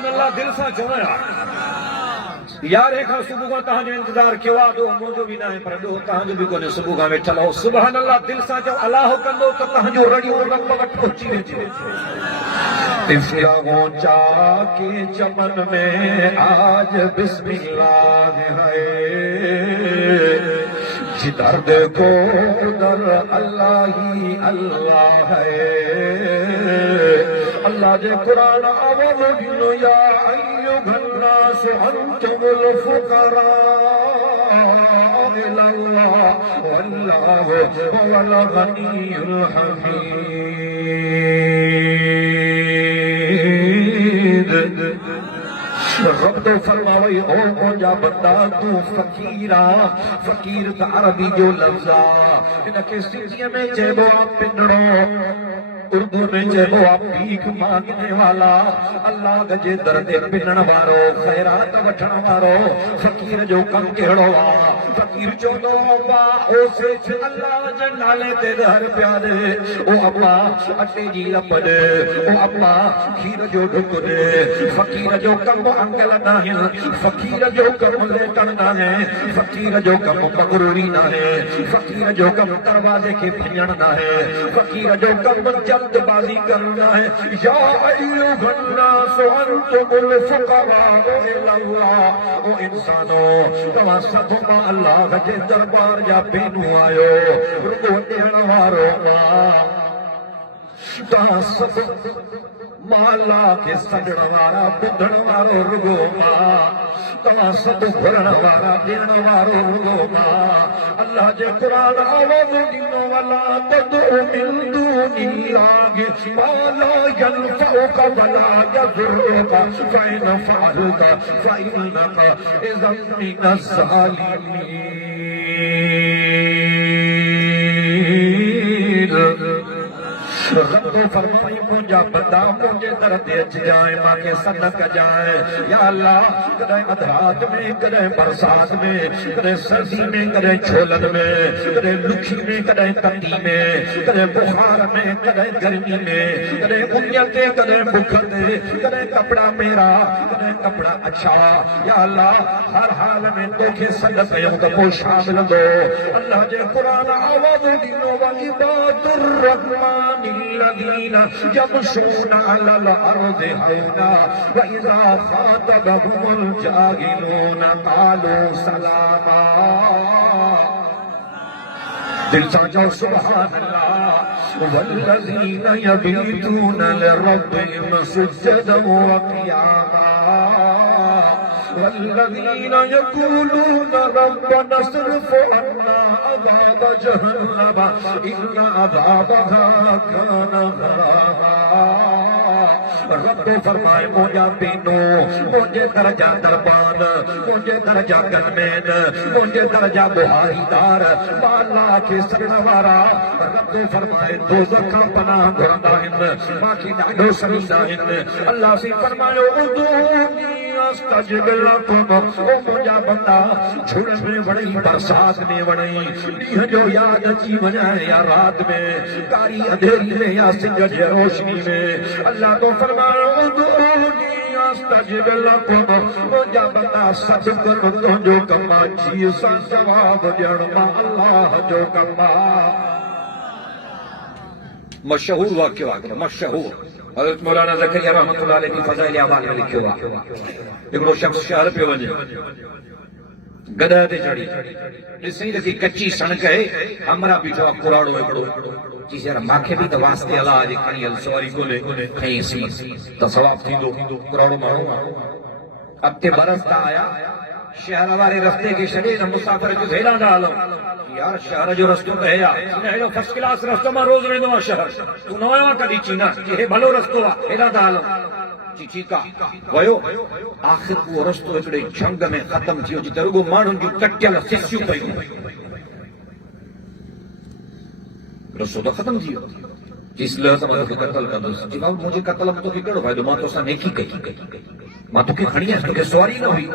सुभान अल्लाह दिल सां चवण यार खां सुबुह खां तव्हांजो इंतज़ार कयो आहे ॾोह मुंहिंजो बि न आहे पर ॾोह तव्हांजो बि कोन्हे सुबुह खां वेठल हो सुभान अल्लाह दिल सां चओ अलाह कंदो त तव्हांजो रड़ियो रब वटि पहुची वेंदो तिफिया के चमन में आज बिस्मिल्लाह है जिधर देखो उधर अल्लाह ही अल्लाह है अल्लाह जे कुरान आवाज़ ॾिनो या अय्युहन नास अंतुमुल फुकरा इलल्लाह वल्लाहु हुवल गनियुल हमीद रब तो फरमावे ओ मुंहिंजा बंदा तू फकीरा फकीर त अरबी जो लफ़्ज़ आहे इनखे सिंधीअ में चइबो आहे पिंडड़ो उर्दू में चइबो आहे भीख मांगने वाला अल्लाह जे दर ते पिनण वारो ख़ैरात वठण वारो फकीर जो कम कहिड़ो आहे फकीर चवंदो अब्बा ओ सेठ अल्लाह जे नाले ते घर पिया ॾे ओ अब्बा अटे जी लप ॾे ओ अब्बा खीर जो ढुक ॾे फकीर जो कम अंगल न आहे फकीर जो कम लेटण न आहे फकीर जो कम मगरूरी न आहे फकीर जो कम दरवाजे खे भञण न आहे फकीर जो कम जल्दबाजी करना है या अय्युहन नास अंतुमुल फुकरा इलल्लाह ओ इंसानो तव्हां सभु मां अल्लाह जे दरबार जा बेनू आयो रुगो ॾियण वारो तव्हां सभु मां अल्लाह खे सॾण वारा ॿुधण वारो रुगो तव्हां सभु घुरण वारा ॾियण वारो रुगो अल्लाह जे कुरान आवाज़ ॾिनो वला तदउ मिन दूनिल्लाहि मा ला यनफउका वला यज़ुरुका फ़इन फ़अलता फ़इन्नका इज़न मिनज़ ज़ालिमीन रब तो फरमाई मुंहिंजा बंदा मुंहिंजे दर ते अची जाए मांखे सनक जाए या अल्लाह कॾहिं अधरात में कॾहिं बरसात में कॾहिं सर्दी में कॾहिं छोलनि में कॾहिं लुखी में कॾहिं तंगी में कॾहिं बुखार में कॾहिं गर्मी में कॾहिं उन्हीअ ते कॾहिं बुख ते कॾहिं कपिड़ा मेरा कॾहिं कपिड़ा अच्छा या अल्लाह हर हाल में तोखे सॾ कयूं त पोइ छा मिलंदो अल्लाह जे क़ुरान आवाज़ ॾिनो वइबादुर रहमान الذين يمشون على الأرض هونا وإذا خاطبهم الجاهلون قالوا سلاما दिल सां चओ सुभान अल्लाह वल्लज़ीन यबीतून लिरब्बिहिम सुज्जदन व क़ियामा والذين يقولون ربنا اصرف عنا عذاب جهنم إن عذابها كان غراما रब तो फरमाए मुंहिंजा बेनो मुंहिंजे दरजा दरबान मुंहिंजे दरजा गनमैन मुंहिंजे दरजा बुहारीदार अल्लाह खे सॾण वारा रब तो फरमाए दोज़ख खां पनाह घुरंदा आहिनि मांखे ॾाढो सड़ींदा आहिनि अल्लाह से फरमायो मुंहिंजा बंदा झुड़ में वणई बरसात में वणई ॾींहं जो यादि अची वञे या राति में कारी अंधेरी में या सिंग जे रोशनी में अल्लाह तो फरमायो मुंहिंजा बंदा सभु कनि तुंहिंजो कमु आहे जीअं सां जवाब ॾियण मां अल्लाह जो कमु आहे मशहूर वाक़ियो आहे मशहूर हज़रत मौलाना ज़करिया रहमतुल्लाह अलैह जी फ़ज़ाइल अमाल में लिखियो आहे हिकिड़ो शख़्स शहर पियो वञे गदह ते चढ़ी ॾिसई त कच्ची सड़क आहे हमरा बीठो आहे कुराड़ो हिकिड़ो चईसि यार मूंखे बि त वास्ते अलाह जी खणी हल सवारी कोन्हे खईंसीं त सवाब थींदो कुराड़ो माण्हू अॻिते बरस था आया शहर वारे रस्ते खे छॾे न मुसाफ़िर जो हेॾां था हलूं यार शहर जो रस्तो त हे आहे हेॾो फर्स्ट क्लास रस्तो मां रोज़ वेंदो आहियां शहर तूं न वियो आहे कॾहिं चीना हे भलो रस्तो आहे हेॾां था हलूं ठीकु आहे वियो आख़िर उहो रस्तो हिकिड़े झंग में ख़तमु थियो जिते रुॻो माण्हुनि जूं कटियल सिसियूं पयूं रस्तो त ख़तमु थी वियो चईसि ल त मां तोखे क़तल कंदुसि बाबू मुंहिंजे क़तल में तोखे कहिड़ो फ़ाइदो मां तोसां नेकी कई मां तोखे खणी आयुसि तोखे सवारी न हुई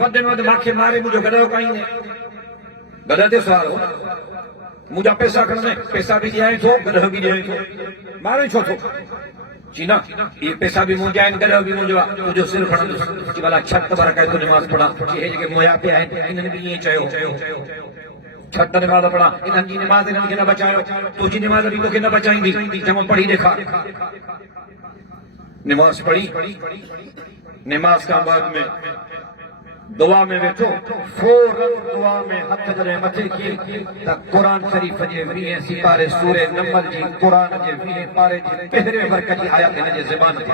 वधि में वधि मूंखे मारे मुंहिंजो गॾो काईंदे गॾ ते सवार हो मुंहिंजा पैसा खणंदे पैसा बि ॾियां थो गॾ बि ॾियां थो मारे छो थो चीना ये पैसा भी मुझे आइन करे भी मुझे तो जो सिर खड़ा जी वाला छत पर कह तो नमाज पढ़ा ये जगह मोया पे है इन्होंने भी ये चयो छत नमाज पढ़ा इन्हन जी नमाज इन्हन के ना बचायो तो जी नमाज भी तो के ना बचाईंदी जब पढ़ी देखा नमाज पढ़ी नमाज का बाद में दुआ में बैठो फौरन दुआ में हथ जरे मथे की त कुरान शरीफ जे 20 सिपारे सूरे नंबर जी कुरान जे 20 पारे जी पहरे बरकत जी आयत इन जे ज़बान ते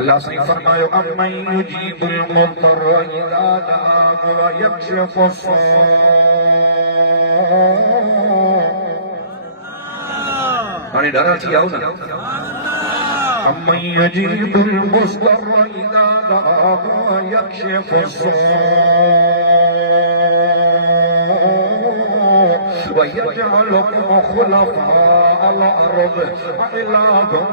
अल्लाह से फरमायो अम्मन युजीबुल मुद्दर इज़ा दआहु व यक्शिफु सू हाणे डरा थी आओ ना अम्मन युजीबुल मुद्दर इज़ा दआहु व यक्शिफु सू व यजअलुकुम खुलफाअल अर्द अइलाहुम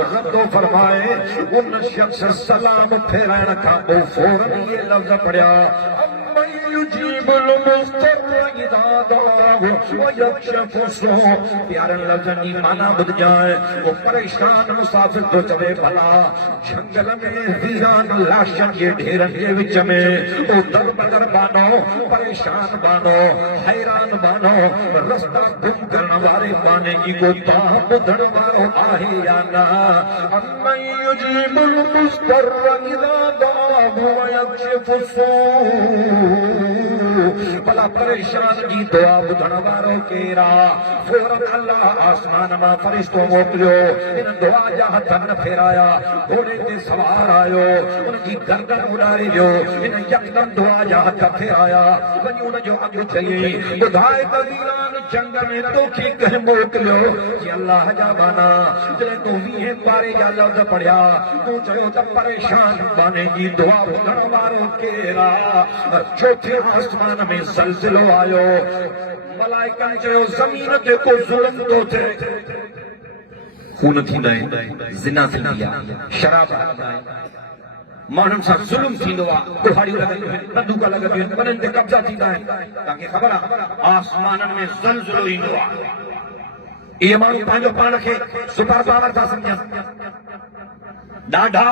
रद्दो फरमाए उन शख्स सलाम फेरण का वो फौरन ये लफ्ज पढ़िया प्यारन लफ्ज़न जी माना बुध जाए वो परेशान मुसाफिर तो चवे भला जंगल में वीरान लाशन जे ढेरन जे विच में वो दर बदर बानो परेशान बानो हैरान बानो रस्ता गुम करण वारे बाने जी को ता बुधण वारो आहे या ना अम्मन युजीबुल मुस्तर्र इज़ा दआहु व यक्शिफु सू भला परेशान जी दुआ बुधण वारो केरा फौरन अल्लाह आसमान मां फरिश्तो मोकिलियो इन दुआ जा हथ न फेराया घोड़े ते सवार आयो उनजी गर्दन उॾारे ॾियो इन यकदम दुआ जा हथ फेराया वञी उनजो अॻु चई ॿुधाए त वीरान जंग में तोखे कंहिं मोकिलियो जी अल्लाह जा बाना जॾहिं तूं 20 पारे जा लफ़्ज़ पढ़िया तूं चयो त परेशान बाने जी दुआ ॿुधण वारो केरा चौथे आसमान में ज़लज़लो आयो मलाइकन चयो ज़मीन ते को ज़ुल्म थो थिए खून थींदा आहिनि ज़िना थींदी आहे शराब हलंदा आहिनि माण्हुनि सां ज़ुल्म थींदो आहे कुहाड़ियूं लॻंदियूं आहिनि बंदूक लॻंदियूं आहिनि वॾनि ते कब्ज़ा थींदा आहिनि तव्हांखे ख़बर आहे आसमाननि में ज़लज़लो ईंदो आहे इहे माण्हू पंहिंजो पाण खे सुपर पावर था सम्झनि ॾाढा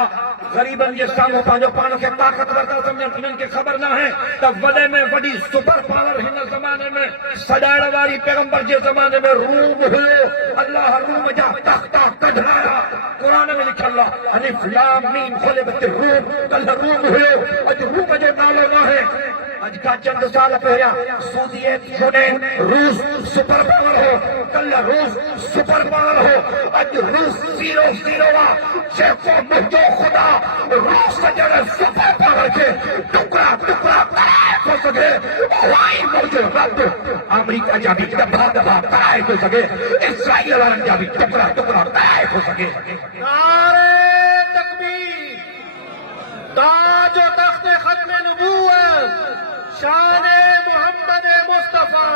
ग़रीबनि जे साम्हूं पंहिंजो पाण खे ताक़तवर था सम्झनि उन्हनि खे ख़बर न आहे त वॾे में वॾी सुपर पावर हिन ज़माने में सॾाइण वारी पैगंबर जे ज़माने में रूम हुयो अल्लाह रूम जा तख्ता कढाया क़ुरान में लिखियल आहे अलिफ लाम मीम ग़ुलिबत रूम कल रूम हुयो अॼु रूम जो नालो न आहे आज का चंद साल पहले सोवियत यूनियन रूस सुपर पावर हो कल रूस सुपर पावर हो आज रूस 0-0 जेको मुझो खुदा रूस जड़े सुपर पावर के टुकड़ा टुकड़ा हो सके हवाई मौज रद्द अमेरिका जा भी दबा दबा कराए हो सके इस्राइल वारन जा भी टुकड़ा टुकड़ा कराए हो सके नारे तकबीर ताज व तख्त खत्म नबूवत शान मोहम्मद मुस्तफा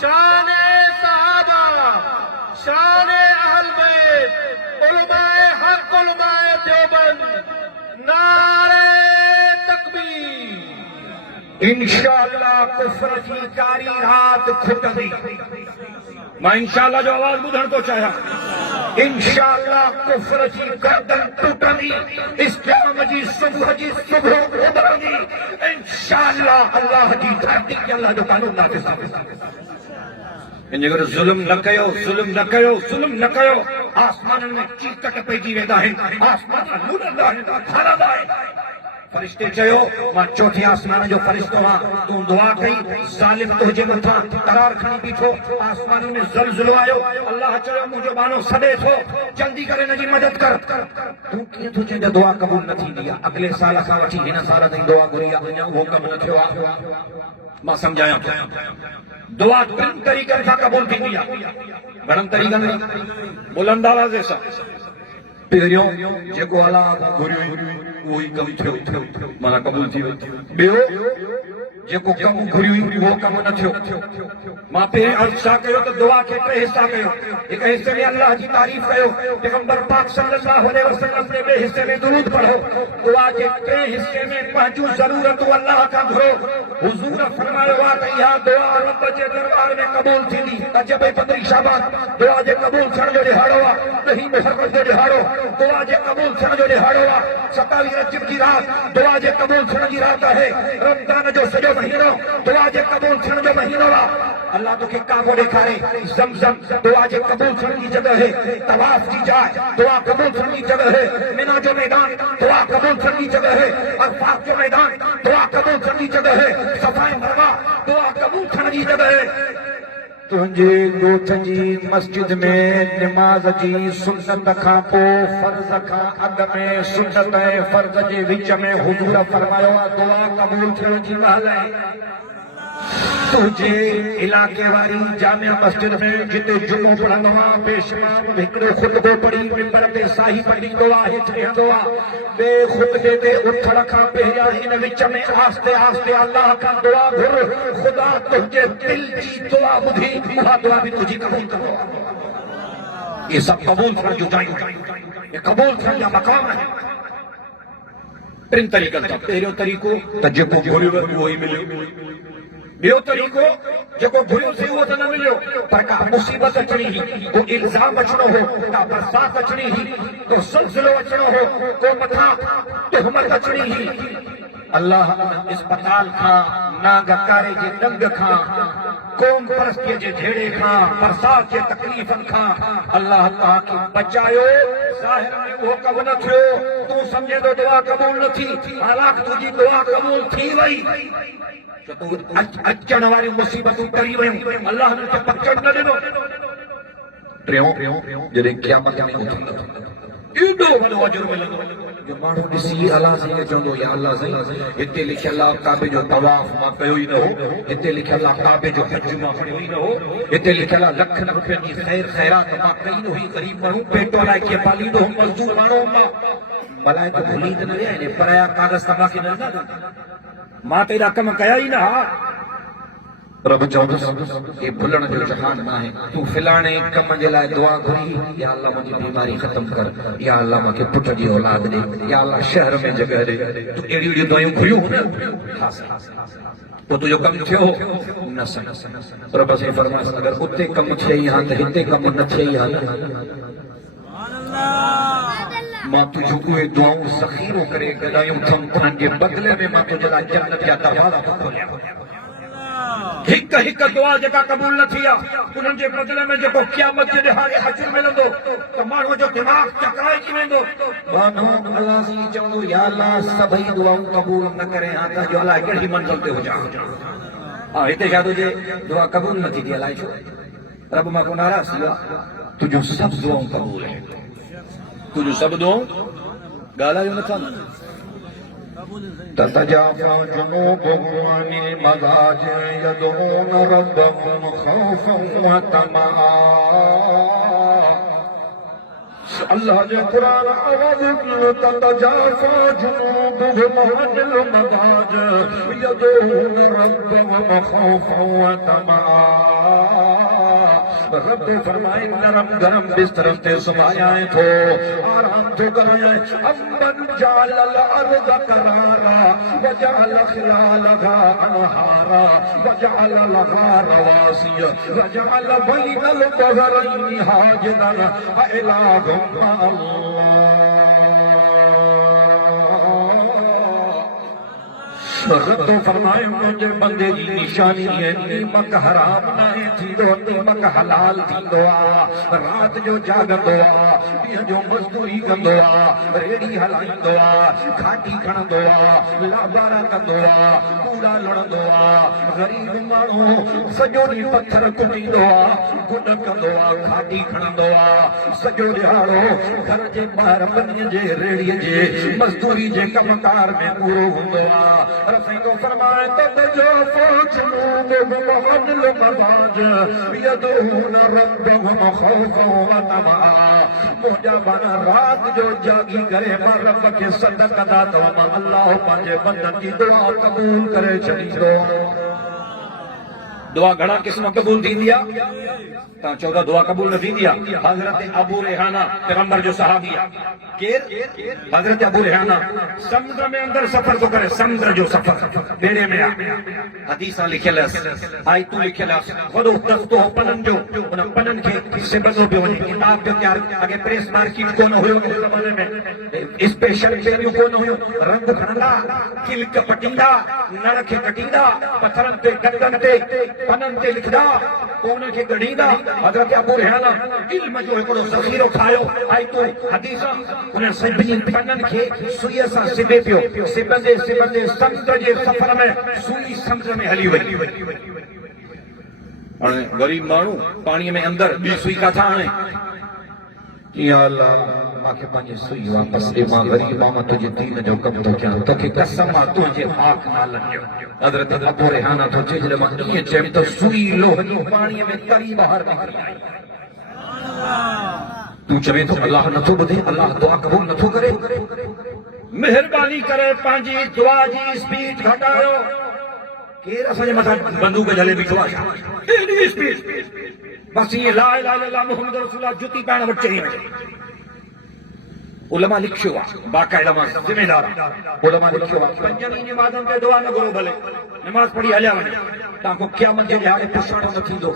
शान सहाबा शान अहल बैत उलमाए हक उलमाए देवबंद नारे तकबीर इंशाअल्लाह कुफ्र जी कारी रात खुटंदी मां इंशाअल्लाह जो आवाज ॿुधण थो चाहियां इंशाअल्लाह कुफ्र जी गर्दन टुटंदी इस्लाम जी सुबह उभरंदी इंशाअल्लाह अल्लाह जी धरती के अल्लाह जो कानून नाफ़िज़ इन करे ज़ुल्म न कयो ज़ुल्म न कयो ज़ुल्म न कयो आसमाननि में चीकट पइजी वेंदा आहिनि आसमान लुड़ंदा आहिनि खणंदा आहिनि फरिश्ते चयो मां चौथे आसमान जो फरिश्तो आहियां तूं दुआ कई ज़ालिम तुंहिंजे मथां करार खणी बीठो आसमान में ज़लज़लो आयो अल्लाह चयो मुंहिंजो बानो सॾे थो जल्दी करे हिन जी मदद कर तूं कीअं थो चईं त दुआ क़बूल न थींदी आहे अॻिले साल खां वठी हिन साल ताईं दुआ घुरी आहे अञा उहो कमु न थियो आहे मां सम्झायां थो दुआ 3 तरीक़नि सां क़बूल थींदी आहे घणनि तरीक़नि सां बुलंद आवाज़ सां पहिरियों जेको अलाह घुरियो उहो ई कमु थियो माना क़बूल थी वियो ॿियो जेको कम घुरी वो कम न थियो मां पे अर्ज़ा कयो तो दुआ के टे हिस्सा कयो एक हिस्से में अल्लाह की तारीफ कयो पैगंबर पाक सल्लल्लाहु अलैहि वसल्लम ने बे हिस्से में दुरूद पढ़ो दुआ के टे हिस्से में पंहिंजूं ज़रूरतूं अल्लाह का घुरो हुजूर फरमायो आ त इहा दुआ रब जे दरबार में कबूल थींदी अजब पदरी शाबाश दुआ जे कबूल थियण जो ॾिहाड़ो आहे नहीं मुहर्रम जो ॾिहाड़ो दुआ जे कबूल थियण जो ॾिहाड़ो आहे 27 रजब की रात दुआ जे कबूल थियण जी रात आहे रमज़ान जो सॼो महीनो दुआ जे कबूल थियण जो महीनो आहे अल्लाह तोखे काबो ॾेखारे ज़मज़म दुआ जे कबूल थियण जी जॻह है तवाफ जी जाइ दुआ कबूल थियण जी जॻह है मिना जो मैदान दुआ कबूल थियण जी जॻह है अरफात जो मैदान दुआ कबूल थियण जी जॻह है सफ़ाए मरवा दुआ कबूल थियण जी जॻह है तुंहिंजे ॻोठ जी मस्जिद में निमाज़ जी सुन्नत खां पोइ फर्ज़ खां अॻु में सुन्नत ऐं फर्ज़ जे विच में हुजूर फरमायो आहे दुआ क़बूल थियण जी महिल तुंहिंजे इलाके वारी जामिया मस्जिद में जिते जुमो पढ़ंदो आहे बेशुमार हिकिड़ो ख़ुतबो पढ़ी मिंबर ते साही पढ़ींदो आहे हेठि वेहंदो आहे ॿिए ख़ुतबे ते उथण खां पहिरियां हिन विच में आस्ते आस्ते अल्लाह खां दुआ घुर ख़ुदा तुंहिंजे दिल जी दुआ ॿुधी उहा दुआ बि तुंहिंजी क़बूल कंदो आहे ये सभु क़बूल थियण जूं जायूं ये क़बूल थियण जा मक़ाम आहिनि टिनि तरीक़नि सां पहिरियों तरीक़ो त जेको घुरियो उहो ई मिलियो ॿियो तरीक़ो जेको घुरियोसीं उहो त न मिलियो पर का मुसीबत अचणी हुई को इल्ज़ाम अचणो हो का बरसात अचणी हुई को सिलसिलो अचणो हो को मथां तुहमत अचणी हुई अल्लाह अस्पताल खां नागकारे जे डंग खां क़ौम परस्तीअ जे झेड़े खां बरसात जे तकलीफ़नि खां अल्लाह तव्हांखे बचायो ज़ाहिर में उहो कबूल न थियो तूं सम्झे थो दुआ क़बूल न थी हालांकि तुंहिंजी दुआ क़बूल थी वई अचण वारियूं मुसीबतूं टरी वयूं अल्लाह हुन खे पकड़ न ॾिनो टियों जॾहिं क़यामत में एॾो वॾो अजर मिलंदो जो माण्हू ॾिसी अलाह साईं खे चवंदो या अलाह साईं हिते लिखियल आहे काबे जो तवाफ़ मां कयो ई न हो हिते लिखियल आहे काबे जो हज मां खणियो ई न हो हिते लिखियल आहे लख रुपयनि जी ख़ैर ख़ैरात मां कई न हुई ग़रीब माण्हू पेट लाइ कीअं पालींदो हो मज़दूर माण्हू मां भला त भुली त न विया आहिनि पराया कागज़ तव्हांखे न ॾिना मां त एॾा कम कया ई न हा रब चवंदुसि ये भुलण जो जहान न आहे तूं फिलाणे कम जे लाइ दुआ घुरी या अल्लाह मुंहिंजी बीमारी ख़तम कर या अल्लाह मूंखे पुट जी औलाद ॾे या अल्लाह शहर में जॻह ॾे तूं अहिड़ियूं अहिड़ियूं दुआयूं घुरियूं पोइ तुंहिंजो कमु थियो न सही रब साईं फरमाइसि अगरि उते कमु थिए ई हा त हिते कमु न थिए ई हा न मां तुंहिंजूं उहे दुआऊं ज़ख़ीरो करे गॾायूं थम तव्हांजे बदिले में मां तुंहिंजे लाइ जन्नत जा दरवाज़ा थो खोलियां हिक हिक दुआ जेका क़बूल न थी आहे उन्हनि जे बदिले में जेको क़यामत जे ॾिहाड़े अजर मिलंदो त माण्हू जो दिमाग़ चकराइजी वेंदो माण्हू अलाह साईं चवंदो या अलाह सभई दुआऊं क़बूल न करे हा त जो अलाह कहिड़ी मंज़िल ते हुजां हा हिते छा तुंहिंजे दुआ क़बूल न थींदी अलाए छो रब मां को नाराज़ थी वियो तुंहिंजूं सभु दुआऊं क़बूल आहिनि तुझे सब दो गाला जो नथा ततजाफा जुनूबुहुम अनिल मज़ाज यदऊन रब्बहुम खौफन व तमआ अल्लाह जे कुरान आवाज़ ततजाफा जुनूबुहुम अनिल मज़ाज यदऊन रब्बहुम खौफन व तमआ रब फरमाए नरम गरम बिस्तर ते सुमाया थो आराम थो कराए अम्बन जालल अर्द करारा वजाल खिलालहा अनहारा वजाल लहा रवासिय वजाल बैनल बहरैन हाजदन इलाहुम रब फरमाए मुंहिंजे बंदे जी निशानी है नीमक हराम नाहे थींदो नीमक हलाल थींदो आहे राति जो जागंदो आहे ॾींहं जो मज़दूरी कंदो आहे रेड़ी हलाईंदो आहे घाटी खणंदो आहे लाबारा कंदो आहे कूड़ा लड़ंदो आहे ग़रीब माण्हू सॼो ॾींहुं पत्थर कुटींदो आहे गुॾ कंदो आहे घाटी खणंदो आहे सॼो ॾिहाड़ो घर जे ॿाहिरि बनीअ जे रेड़ीअ जे मज़दूरी जे कमकार में पूरो हूंदो आहे अल्लाह सही को फरमाए तो जो फौज में महल मवाज यदून रब्बहुम खौफन व तमा मुझा बना रात जो जागी करे मां रब के सदक अदा तो अल्लाह पंहिंजे बंदन की दुआ कबूल करे छॾींदो दुआ घणा क़िस्म कबूल थींदी आहे तव्हां चओ था दुआ कबूल न थींदी आहे हज़रत अबू रेहाना पैगंबर जो सहाबी आहे केर हज़रत अबू रेहाना समुद्र में अंदर सफ़र थो करे समुद्र जो सफ़र बेड़े में आहे हदीसा लिखियल आयतूं लिखियल वॾो दस्तो पननि जो उन पननि खे सिबंदो पियो वञे किताब जो तयार अॻे प्रेस मार्केट कोन हुयो उन ज़माने में स्पेशल पेनियूं कोन हुयूं रंग खणंदा किल्क पटींदा नड़ खे कटींदा पथरनि ते गंदनि ते पननि ते लिखंदा पोइ उनखे ॻढ़ींदा हज़रत अबू रेहाना इल्म जो हिकिड़ो ज़ख़ीरो ठाहियो आयतूं हदीसा उन सभिनी पननि खे सुईअ सां सिबे पियो सिबंदे सिबंदे समुंड जे सफ़र में सुई समुंड में हली वई हाणे ग़रीब माण्हू पाणीअ में अंदरि ॿी सुई काथां आणे या अल्लाह मूंखे पंहिंजी सुई वापसि ॾे मां ग़रीब आहियां तुंहिंजे दीन जो कमु थो कयां तोखे कसम आहे तुंहिंजे पाक नालनि जो हज़रत अबू रेहाना थो चए जॾहिं मां ईअं चयुमि त सुई लोहनी पाणीअ में तरी ॿाहिरि निकिरी आई तू चवे तो अल्लाह नथो ॿुधे अल्लाह दुआ कबूल नथो करे महिरबानी करे पंहिंजी दुआ जी स्पीड घटायो केर असांजे मथां बंदूक झले बीठो आहे एॾी स्पीड बस ये ला इलाहा इल्लल्लाह मुहम्मद रसूलुल्लाह जुती पाइण वटि चई वञे उलमा लिखियो आहे बाक़ाइदा मां ज़िमेदार उलमा लिखियो आहे पंजनि नमाज़नि ते दुआ न घुरो भले नमाज़ पढ़ी हलिया वञे तव्हांखो क़यामत जे ॾियारे पुछणो न थींदो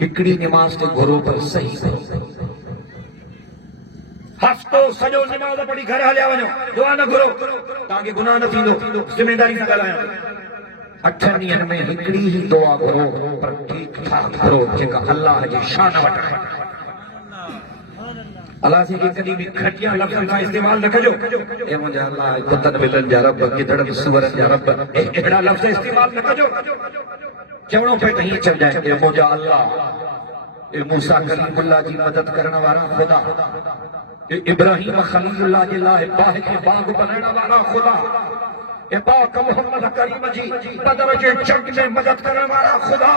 हिकिड़ी नमाज़ ते घुरो पर सही हफ़्तो सॼो नमाज़ पढ़ी घर हलिया वञो दुआ न घुरो तव्हांखे गुनाह न थींदो ज़िमेदारी सां ॻाल्हायां 8 ॾींहंनि में हिकिड़ी ई दुआ घुरो पर ठीक ठाक घुरो जेका अल्लाह जी शान वटि आहे अल्लाह से कॾहिं बि घटिया लफ़्ज़नि सां इस्तेमालु न कजो ए मुंहिंजा अल्लाह कुतनि ॿिलनि जा रब गिदड़नि सूअरनि जा रब अहिड़ा लफ़्ज़ इस्तेमालु न कजो चवणो पए त हीअं चइजांइ ए मुंहिंजा अल्लाह ए मूसा कलीमुल्लाह जी मदद करण वारा ख़ुदा ए इब्राहिम खलीलुल्लाह जे लाइ बाहि खे बाग़ बनाइण वारा ख़ुदा ए पाक मोहम्मद करीम जी बदर जे जंग में मदद करण वारा ख़ुदा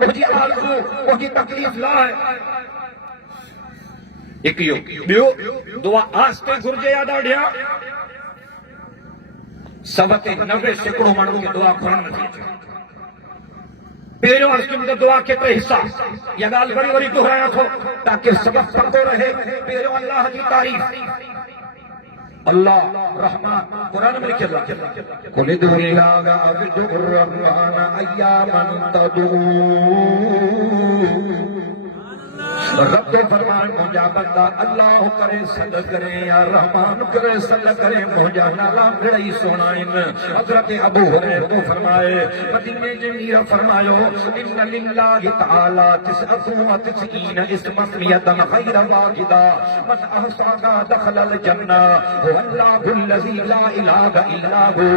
मुंहिंजी आरज़ू मुंहिंजी तकलीफ़ लाइ हिकु इहो ॿियो दुआ आस्ते घुर्जे या ॾाढिया 90% माण्हू खे दुआ घुरण नथी अचे पहिरियों अर्ज़ कयुमि त दुआ केतिरे हिसा इहा ॻाल्हि वरी वरी दोहरायां थो ताकी सबक़ पको रहे पहिरियों अल्लाह जी तारीफ़ अल्लाह रहमान कुरान में लिखियल आहे कुल दुनियाग अब्दुर रहमान अय्यामन तदू रब तो फरमान मुझा बंदा अल्लाह करे सद करे या रहमान करे सद करे मुझा नाला घड़ई सुनाइन हजरत अबू हुरैरा को फरमाए मदीने जे मीर फरमायो इन्न लिल्लाहि तआला तिसअतु व तिसईन इस्मयतन गैर वाहिदा मन अहसाहा दखल अल जन्ना हुव अल्लाहु अल्लज़ी ला इलाहा इल्ला हु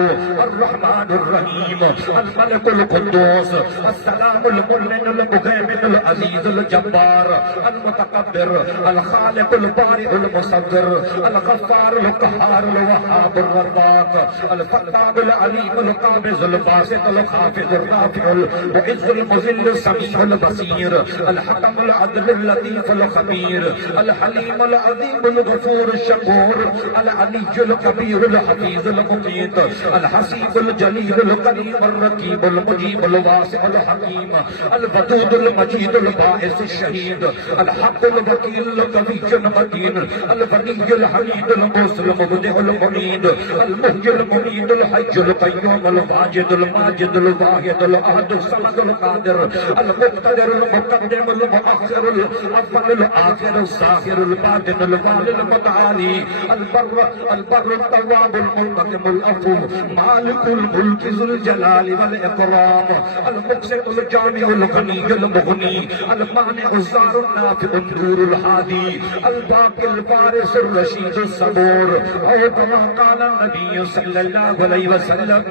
अर्रहमानुर रहीम अल मलकुल कुद्दूस अस्सलामुल मुमिनुल मुहैमिनुल अज़ीजुल जब्बार المتكبر الخالق البارئ المصدر الغفار القهار الوهاب الرزاق الفتاح العليم القابض الباسط الخافض الرافع المعز المذل السميع البصير الحكم العدل اللطيف الخبير الحليم العظيم الغفور الشكور العلي الكبير الحفيظ المقيت الحسيب الجليل الكريم الرقيب المجيب الواسع الحكيم الودود المجيد الباعث الشهيد الحق الوكيل القوي المتين الغني الحميد المسلم المبدع المعيد المحيي المميت الحي القيوم الواجد الماجد الواحد الاحد الصمد القادر المقتدر المقدم المؤخر الاول الاخر الظاهر الباطن الوالي المتعالي البر التواب المنتقم العفو مالك الملك ذو الجلال والاكرام المقسط الجامع الغني المغني المانع الزار النافع النور الهادي الباقي الفارس الرشيد الصبور او كما قال النبي صلى الله عليه وسلم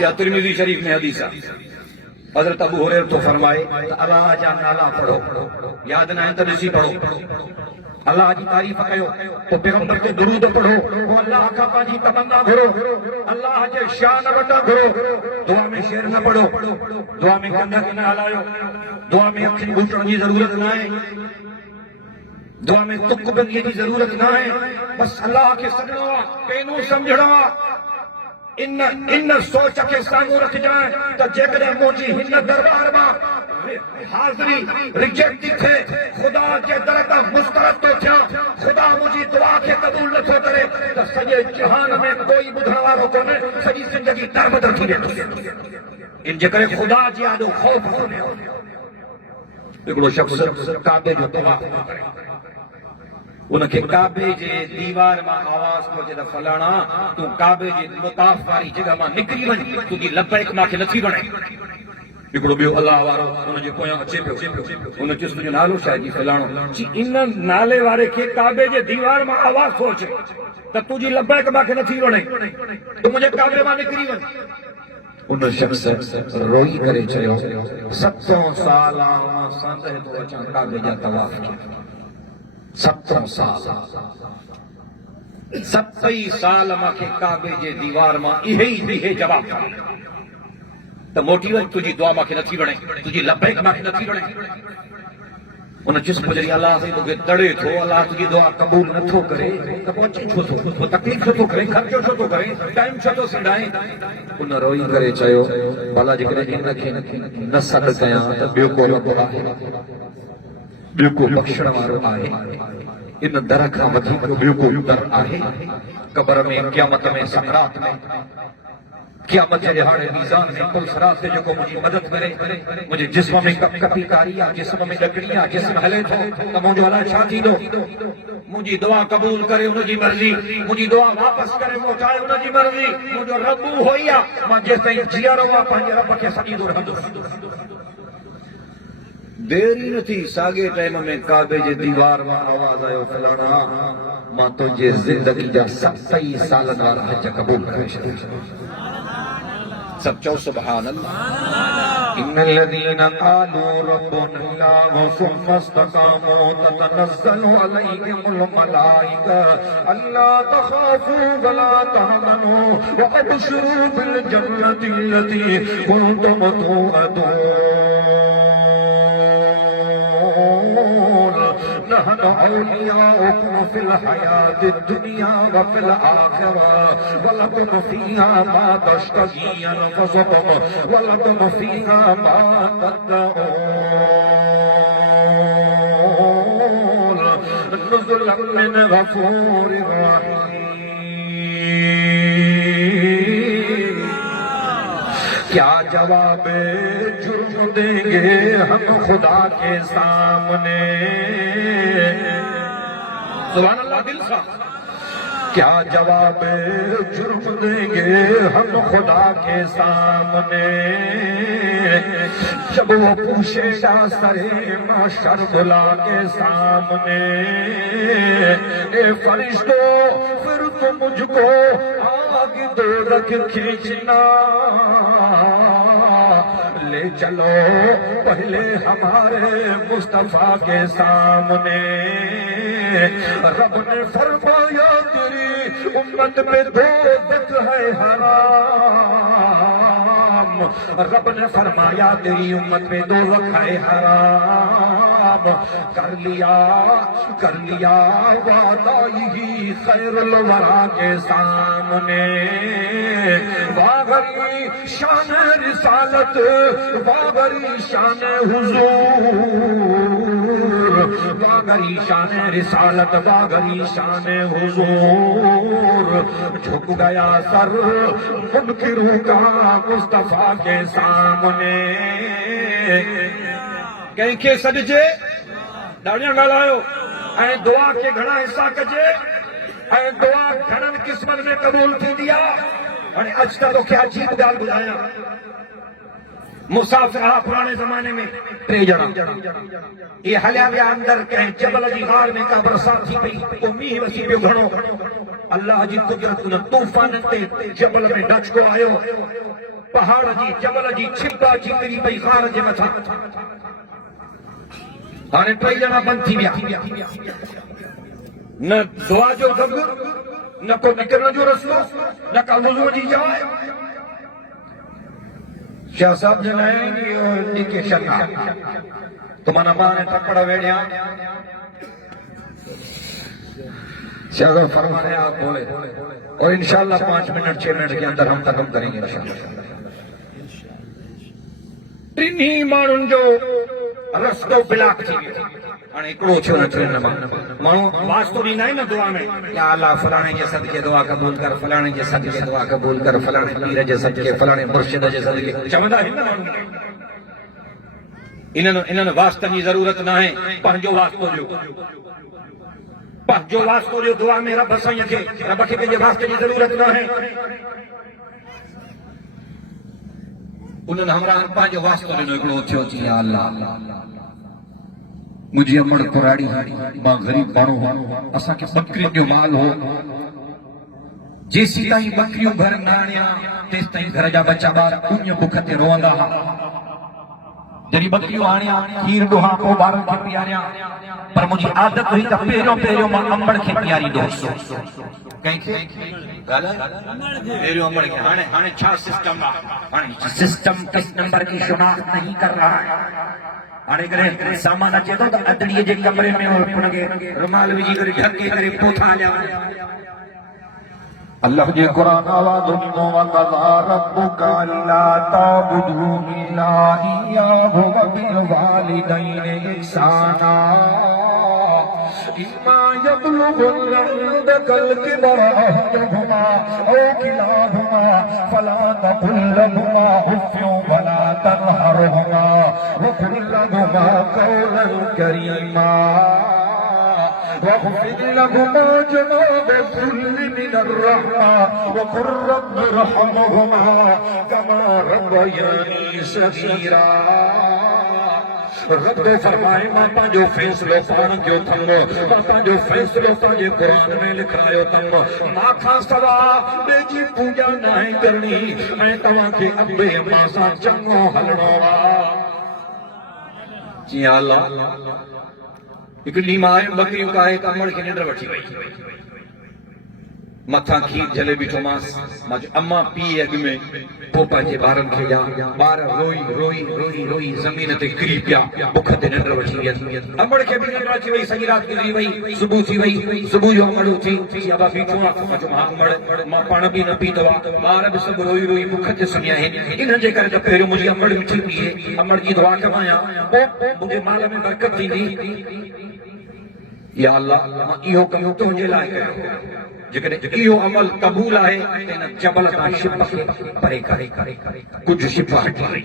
या तिरमिज़ी शरीफ में हदीस है हजरत अबू हुरैरा तो फरमाए अल्लाह जा नाला पढ़ो याद ना है तो ॾिसी पढ़ो अल्लाह जी तारीफ़ कयो तो पैगंबर ते दुरूद पढ़ो वो अल्लाह का पाजी तमन्ना करो अल्लाह जे शान वटा करो दुआ में शेर न पढ़ो दुआ में कंधा के न हलायो दुआ में अखी घुटण जी जरूरत ना है दुआ में तुक बंदी की जरूरत ना है बस अल्लाह के सजणो पेनू समझणो इन सोच के सामू रख जाए तो जेकॾहिं मुंहिंजी हिन दरबार मां हाज़िरी रिजेक्ट थे खुदा के दर तां मुस्तरद तो थिया खुदा मुंहिंजी दुआ खे क़बूल नथो करे तो सॼे जहान में कोई ॿुधण वारो कोन्हे सॼी ज़िंदगी दरबदर थी वेंदी इन जे करे खुदा जी ॾाढो ख़ौफ़ कोन्हे हिकिड़ो शख़्स काबे जो तवाफ़ करे उनके काबे जे दीवार मां आवाज़ पहुचे त फलाणा तूं काबे जे मुताफ वारी जगह मां निकिरी वञ तुंहिंजी लबैक मूंखे नथी वणे हिकिड़ो ॿियो अलाह वारो उनजे पोयां अचे पियो उन चुस मुंहिंजो नालो छा आहे जी फलाणो जी इन नाले वारे खे काबे जे दीवार मां आवाज़ थो अचे त तुंहिंजी लबैक मूंखे नथी वणे तूं मुंहिंजे काबे मां निकिरी वञ उन शख़्स रोई करे चयो 7 साल मां संदहि थो अचां काबे जा तवाफ़ कया 17 साल 27 साल मूंखे काबे जे दीवार मां इहे जवाब त मोटी वञ तुंहिंजी दुआ मूंखे नथी वणे तुंहिंजी लबैक मूंखे नथी वणे उन जिस्म जॾहिं अलाह साईं मूंखे तड़े थो अलाह तुंहिंजी दुआ क़बूल नथो करे त पोइ अचे छो थो तकलीफ़ छो थो करे ख़र्चो छो थो करे टाइम छो थो सिंडाए उन रोई करे चयो भला जेकॾहिं हिनखे न सॾ कयां त ॿियो को रब आहे ॿियो को बख़्शण वारो आहे इन दर खां वधीक ॿियो को दर आहे क़बर में क़यामत में सकरात में क़यामत जे हाणे मीज़ान में कोई सरात से जेको मुंहिंजी मदद करे मुंहिंजे जिस्म में कपी कारी आहे जिस्म में ॾकड़ी आहे जिस्म हले थो त मुंहिंजो अलाए छा थींदो मुंहिंजी दुआ क़बूल करे उनजी मर्ज़ी मुंहिंजी दुआ वापसि करे मोटाए उनजी मर्ज़ी मुंहिंजो रब उहो ई आहे मां जेसिताईं जीअरो आहे पंहिंजे रब खे सॾींदो रहंदुसि देरी न थी साॻे टाइम में काबे जे दीवार मां आवाज़ आयो फलाणा मां तुंहिंजे ज़िंदगी जा 27 सालनि वारा हज क़बूल करे छॾिया सब चओ सुभान अल्लाह इन्नल्लज़ीना क़ालू रब्बुना अल्लाहु सुम्मा इस्तक़ामू ततनज़्ज़लु अलैहिमुल मलाइका अल्ला तख़ाफू वला तहज़नू व अबशिरू बिल जन्नति अल्लती कुंतुम तुअदून नहनु औलियाउकुम फिल हयातिद दुनिया व फिल आखिरा वलकुम फीहा मा तश्तही अनफुसुकुम वलकुम फीहा मा तदऊन नुज़ुलन मिन गफूरिर रहीम क्या जवाब जुर्म देंगे हम खुदा के सामने सुभान अल्लाह दिल सा क्या जवाब जुर्म देंगे हम खुदा के सामने जब वो पूछेगा सरे माशर बुला के सामने ए फरिश्तों फिर तो मुझको आग दो रख खींचना ले चलो पहले हमारे मुस्तफा के सामने रब ने फरमाया तेरी उम्मत पे दोज़ख है हराम रब ने फरमाया तेरी उम्मत पे दोज़ख है हराम कर लिया वादा यही खैरुल वरा के सामने वागरी शान रिसालत वागरी शान हुजूर वागरी शान रिसालत वागरी शान हुजूर झुक गया सर मुनकिरों का मुस्तफा के सामने कंहिंखे सॾिजे ॾाढियां ॻाल्हायो ऐं दुआ खे घणा हिसा कजे ऐं दुआ घणनि क़िस्मनि में क़बूल थींदी आहे हाणे अॼु त तोखे अजीब ॻाल्हि ॿुधायां मुसाफ़िर हा पुराणे ज़माने में 3 ॼणा इहे हलिया विया अंदरि कंहिं जबल जी गार में का बरसात थी पई को मींहुं वसी पियो घणो अल्लाह जी कुदरत उन तूफ़ान ते जबल में डचको आयो पहाड़ जी जबल जी छिपा जी किरी पई गार जे मथां हाणे 3 ॼणा बंदि थी विया न दुआ जो दब, न को निकरण जो रस्तो, न का वुज़ू जी जाए। शाह साहब जनाए के शना तो माना माने टपड़ वेड़िया शाह साहब फरमाया आप बोले और इंशाअल्लाह 5 मिनट 6 मिनट के अंदर हम खत्म करेंगे इंशाअल्लाह। टिनी माण्हुनि जो रस्तो ब्लॉक थी वियो। हाणे हिकिड़ो छो न थियो माण्हू वास्तो ॾींदा आहिनि न दुआ में, या अल्लाह फलाणे जे सदके दुआ क़बूल कर, फलाणे जे सदके दुआ क़बूल कर, फलाणे पीर जे सदके, फलाणे मुर्शिद जे सदके, चवंदा आहिनि न माण्हू। इन्हनि वास्तनि जी ज़रूरत न आहे, पंहिंजो वास्तो ॾियो, पंहिंजो वास्तो ॾियो दुआ में रब साईं खे। रब खे पंहिंजे वास्ते जी ज़रूरत न आहे। उन्हनि हमरा पंहिंजो वास्तो ॾिनो, हिकिड़ो थियो थी या अल्लाह मुझे अमड़ कुराड़ी मां गरीब माण्हू हो, असांखे बकरियुनि जो माल हो, जेसीं ताईं बकरियूं घर न आणिया तेसि ताईं घर जा बचा ॿार उञ बुख ते रोअंदा हुआ। जॾहिं बकरियूं आणिया खीर ॾोहा पोइ ॿारनि खे पीआरिया, पर मुंहिंजी आदत हुई त पहिरियों मां अमड़ खे पीआरींदुसि। कंहिंखे पहिरियों अमड़ खे। हाणे छा सिस्टम आहे? हाणे सिस्टम किस नंबर की शुनाख्त नहीं कर रहा है। हाणे करे सामान अचे थो त अदड़ीअ जे कमरे में हुनखे रुमाल विझी करे ढके करे पोथा हलिया। अल्लाह जे क़ुरान आवाज़ ॾिनो वक़ज़ा रब्बुका अल्ला ताबुदू इल्ला इय्याहु व बिल वालिदैनि इहसाना इम्मा यबलुगुन्ना इंदकल किबरा अहदुहुमा औ किलाहुमा फला तकुल लहुमा उफ़्फ़िन वला तनहरहुमा व कुल लहुमा क़ौलन करीमा واخفض لهما جناح الذل من الرحمة وقل رب ارحمهما كما ربياني صغيرا। रब फरमाए मां पंहिंजो फ़ैसिलो पाण कयो अथमि, मां पंहिंजो फ़ैसिलो पंहिंजे क़ुरान में लिखायो अथमि। मां खां सवा ॿिए जी पूॼा न आहे करणी ऐं तव्हांखे अबे मां सां चङो हलणो आहे। जी अल्लाह हिकु ॾींहुं मां आयुमि बकरियूं काहे त अमड़ खे निंड वठी वई, मथां खीर झले बीठो मांसि। मां चयो अम्मा पीउ अॻु में, पोइ पंहिंजे ॿारनि खे ॾियां। ॿार रोई रोई रोई रोई ज़मीन ते किरी पिया, बुख ते निंड वठी वियसि। अमड़ खे बि निंड अची वई, सॼी राति गुज़री वई, सुबुह थी वई, सुबुह जो अमड़ उथी बाबा बीठो आहे। मां चयो हा अमड़, मां पाण बि न पीतो आहे, ॿार बि सभु रोई रोई बुख ते सुम्हिया आहिनि, इन जे करे त पहिरियों मुंहिंजी अमड़ मिठी पीए, अमड़ जी दुआ कमायां, पोइ मुंहिंजे माल में बरकत थींदी। या अल्लाह मां इहो कमु तुंहिंजे लाइ कयो। जेकॾहिं इहो अमल क़बूल आहे त हिन जबल तां शिप खे परे करे कुझु शिप हटी वई।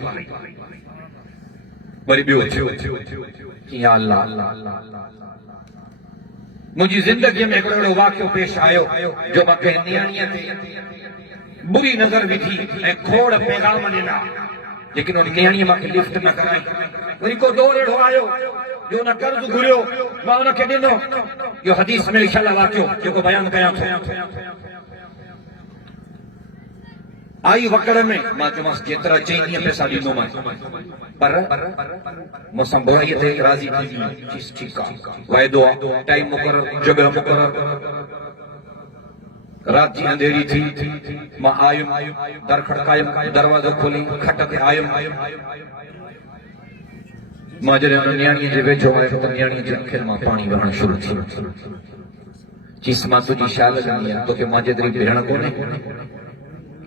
वरी ॿियो थियो या अल्लाह मुंहिंजी ज़िंदगीअ में हिकिड़ो अहिड़ो वाक़ियो पेश आयो जो मां कंहिं नियाणीअ ते बुरी नज़र विधी ऐं खोड़ पैगाम ॾिना, लेकिन उन नियाणीअ मूंखे लिफ्ट न कराई। वरी को दौर अहिड़ो आयो जो न कर्ज़ घुरियो, मां उनखे ॾिनो। इहो हदीस में लिखियल वाक़ियो जेको बयानु कयां थो। आई वकड़ में मां चयोमांसि जेतिरा चईंदीअ पैसा ॾींदोमांइ, पर मूंसां बुराईअ ते राज़ी थी। ठीकु आहे, वाइदो आहे, टाइम मुक़ररु, जॻह मुक़ररु। रात जी अंधेरी थी, मां आयुमि, दर खड़कायुमि, दरवाज़ो खोली, खट ते आयुमि। मां जॾहिं हुन नियाणीअ जे वेझो आयुमि त नियाणीअ जे अखियुनि मां पाणी वहणु शुरू थी वियो। चीस मां तुंहिंजी छा लॻंदी आहियां, तोखे मां जेतिरी भेण कोन्हे,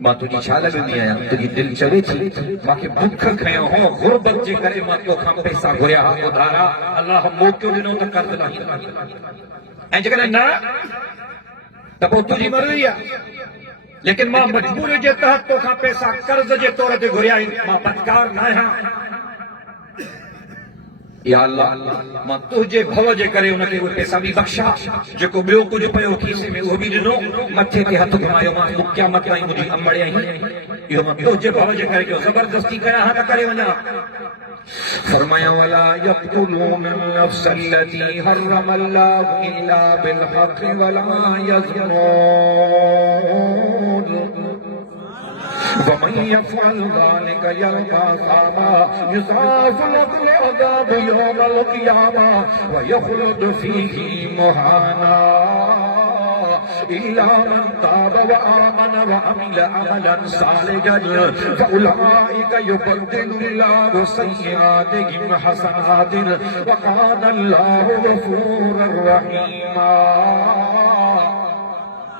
मां तुंहिंजी छा लॻंदी आहियां, तुंहिंजी दिलि चवे थी। मूंखे बुख खयो हो, गुरबत जे करे मां तोखां पैसा घुरिया, उधारा। अलाह मौक़ो ॾिनो त कर्ज़ लाही, ऐं जेकॾहिं न त पोइ तुंहिंजी मर्ज़ी आहे। लेकिन मां मजबूरी जे तहत तोखां पैसा कर्ज़ जे तौर ते घुरिया आहिनि, मां बदकार न आहियां। या अल्लाह मां तुंहिंजे भव जे करे उनखे उहे पैसा बि बख़्शा, जेको ॿियो कुझु पियो खीसे में उहो बि ॾिनो, मथे ते हथ घुमायो, मां क़यामत ताईं मुंहिंजी अमड़ आई। इहो मां तुंहिंजे भव जे करे कयो, ज़बरदस्ती कयां हा त करे वञा। फरमाया वला यक़्तुलून नफ्स अल्लती हर्रम अल्लाहु इल्ला बिल हक़ वला यज़्नून। ومن يفعل ذلك يلقى ثاما يضاعف له العذاب يوم القيامة ويخلد فيه مهانا إلا من تاب وآمن وعمل عملا صالحا فأولئك يبدل الله سيئاتهم حسنات وكان الله غفورا رحيما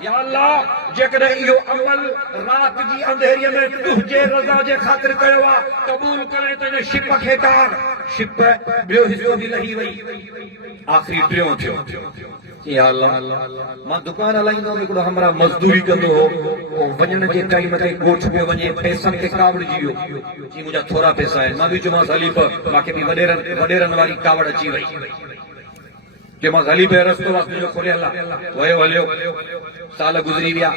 या अल्लाह जेकॾहिं इहो अमल रात जी अंधेरीअ में तुंहिंजे रज़ा जे ख़ातिर कयो आहे क़बूल करे त इन शिप खे तार शिप ॿियो हिसो बि लही वई आख़िरी टियों थियो या अल्लाह मां दुकान हलाईंदो हिकिड़ो हमरा मज़दूरी कंदो हो वञण जे टाइम ते ॻोठ पियो वञे पैसनि खे कावड़जी वियो जी मुंहिंजा थोरा पैसा आहिनि मां बि चयोमांसि हली पर मूंखे बि वॾेरनि वारी कावड़ अची वई कि मां हली पे रस्तो वास्ते खोलियल वयो हलियो साल गुज़री विया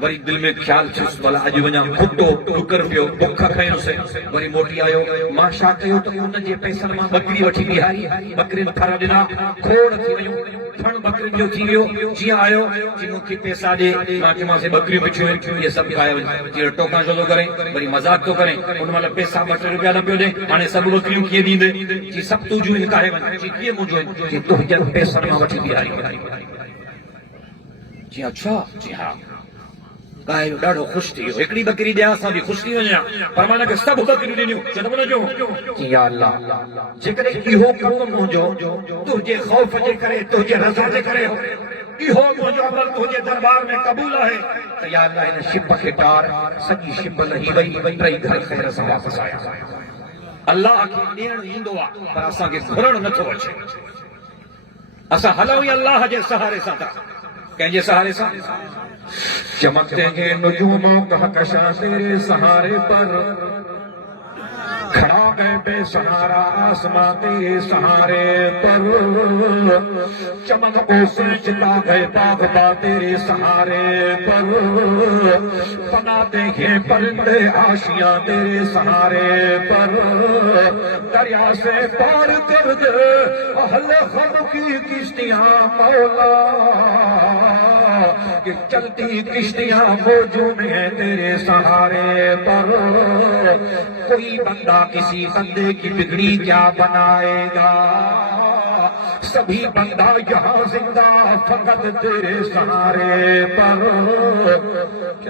वरी दिल में ख्याल थियुसि भला अॼु वञा खुटो डुकर पियो बुख खयुसि वरी मोटी आयो मां छा कयो त उन जे पैसनि मां बकरी वठी बिहारी बकरियुनि फर ॾिना खोड़ थी वियूं फण बकरियुनि जो थी वियो जीअं आयो जी मूंखे पैसा ॾे मां चयोमांसि बकरियूं बिछियूं आहिनि इहे सभु खाए वञ जीअं टोका छो थो करे वरी मज़ाक थो करे उन महिल पैसा ॿ टे रुपया न पियो ॾे हाणे सभु बकरियूं कीअं ॾींदे जी सभु तुंहिंजूं हिकाए वञ जी कीअं मुंहिंजो जी तुंहिंजे पैसनि मां वठी बिहारी जी अच्छा जी हाँ गायो ॾाढो ख़ुशि थी वियो हिकिड़ी बकरी ॾियां असां बि ख़ुशि थी वञा पर मां हिनखे सभु बकरियूं ॾिनियूं छो त हुनजो या अल्लाह जेकॾहिं इहो कमु मुंहिंजो तुंहिंजे ख़ौफ़ जे करे तुंहिंजे रज़ा जे करे इहो मुंहिंजो अमल तुंहिंजे दरबार में क़बूल आहे त या अल्लाह हिन शिप खे तार सॼी शिप लही वई टई घर ख़ैर सां वापसि आया अल्लाह खे ॾियणु ईंदो आहे पर असांखे घुरणु नथो अचे असां हलूं ई अल्लाह जे सहारे सां था कंहिंजे सहारे सां चमकते हैं नुजूमों का कशा तेरे सहारे पर खड़ा है बेसहारा आसमां तेरे सहारे पर चमक पोसता है बागबा तेरे सहारे पर बनाते हैं परिंदे आशियां तेरे सहारे पर दरिया से पार कर दे अहले ख़म की किश्तियां मौला कि चलती किश्तियां मौजूद हैं तेरे सहारे पर कोई बंदा किसी बंदे की बिगड़ी क्या बनाएगा सभी बंदा यहाँ जिंदा फकत तेरे सहारे पर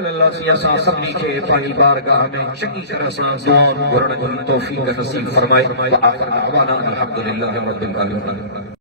अल्लाह से असां सभिनी खे पंहिंजी बारगाह में चङी तरह सां दुआऊं घुरण जी तौफ़ीक़ नसीब फरमाए। आख़िर दअवाना अल्हम्दुलिल्लाहि रब्बिल आलमीन।